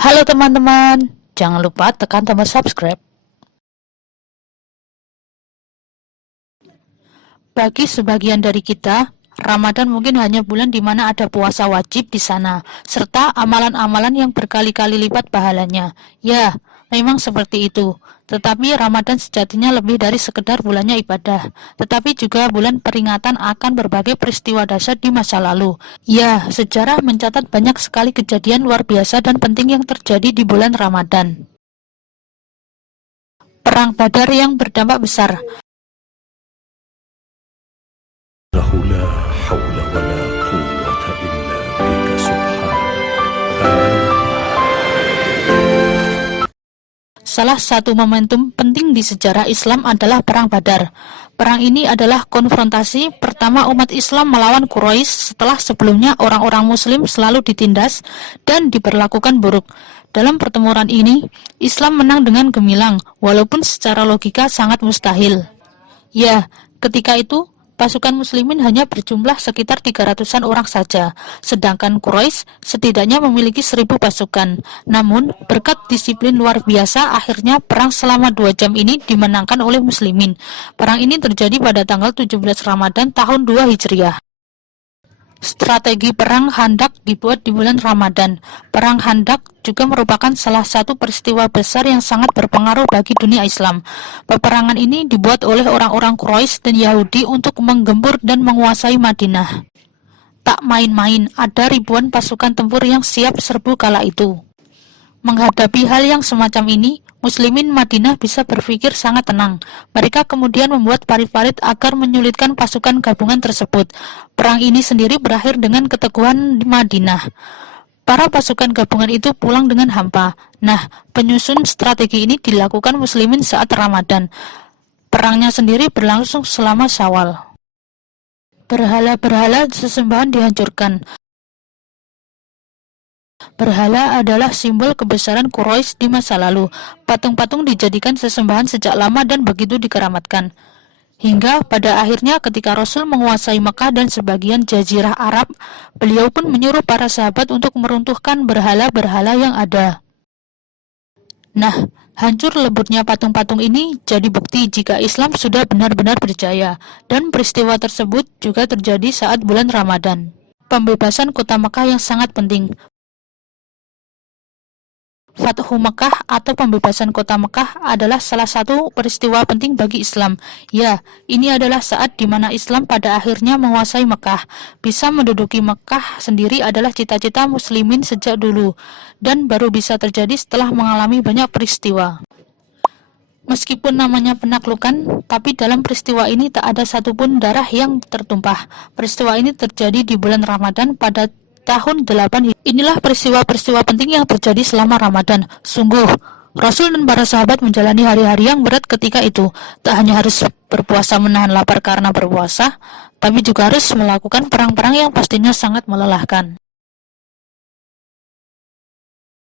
Halo teman-teman, jangan lupa tekan tombol subscribe. Bagi sebagian dari kita, Ramadan mungkin hanya bulan di mana ada puasa wajib di sana, serta amalan-amalan yang berkali-kali lipat pahalanya. Ya, memang seperti itu. Tetapi Ramadan sejatinya lebih dari sekedar bulannya ibadah, tetapi juga bulan peringatan akan berbagai peristiwa dahsyat di masa lalu. Ya, sejarah mencatat banyak sekali kejadian luar biasa dan penting yang terjadi di bulan Ramadan. Perang Badar yang berdampak besar. لا حول ولا قوة إلا بك سبحانك. Salah satu momentum penting di sejarah Islam adalah Perang Badar. Perang ini adalah konfrontasi pertama umat Islam melawan Quraisy setelah sebelumnya orang-orang Muslim selalu ditindas dan diperlakukan buruk. Dalam pertempuran ini, Islam menang dengan gemilang, walaupun secara logika sangat mustahil. Ya, ketika itu, pasukan muslimin hanya berjumlah sekitar 300-an orang saja, sedangkan Quraisy setidaknya memiliki 1.000 pasukan. Namun, berkat disiplin luar biasa, akhirnya perang selama 2 jam ini dimenangkan oleh muslimin. Perang ini terjadi pada tanggal 17 Ramadan tahun 2 Hijriah. Strategi Perang Khandaq dibuat di bulan Ramadan. Perang Khandaq juga merupakan salah satu peristiwa besar yang sangat berpengaruh bagi dunia Islam. Peperangan ini dibuat oleh orang-orang Quraisy dan Yahudi untuk menggempur dan menguasai Madinah. Tak main-main, ada ribuan pasukan tempur yang siap serbu kala itu. Menghadapi hal yang semacam ini, Muslimin Madinah bisa berpikir sangat tenang. Mereka kemudian membuat parit-parit agar menyulitkan pasukan gabungan tersebut. Perang ini sendiri berakhir dengan keteguhan di Madinah. Para pasukan gabungan itu pulang dengan hampa. Nah, penyusun strategi ini dilakukan Muslimin saat Ramadan. Perangnya sendiri berlangsung selama Syawal. Berhala-berhala sesembahan dihancurkan. Berhala adalah simbol kebesaran Quraisy di masa lalu. Patung-patung dijadikan sesembahan sejak lama dan begitu dikeramatkan. Hingga pada akhirnya ketika Rasul menguasai Mekah dan sebagian jazirah Arab, beliau pun menyuruh para sahabat untuk meruntuhkan berhala-berhala yang ada. Nah, hancur leburnya patung-patung ini jadi bukti jika Islam sudah benar-benar berjaya, dan peristiwa tersebut juga terjadi saat bulan Ramadan. Pembebasan kota Mekah yang sangat penting. Fathu Mekah atau pembebasan kota Mekah adalah salah satu peristiwa penting bagi Islam. Ya, ini adalah saat di mana Islam pada akhirnya menguasai Mekah. Bisa menduduki Mekah sendiri adalah cita-cita muslimin sejak dulu, dan baru bisa terjadi setelah mengalami banyak peristiwa. Meskipun namanya penaklukan, tapi dalam peristiwa ini tak ada satupun darah yang tertumpah. Peristiwa ini terjadi di bulan Ramadan pada tahun 8. Inilah peristiwa-peristiwa penting yang terjadi selama Ramadan. Sungguh, Rasul dan para sahabat menjalani hari-hari yang berat ketika itu. Tak hanya harus berpuasa menahan lapar karena berpuasa, tapi juga harus melakukan perang-perang yang pastinya sangat melelahkan.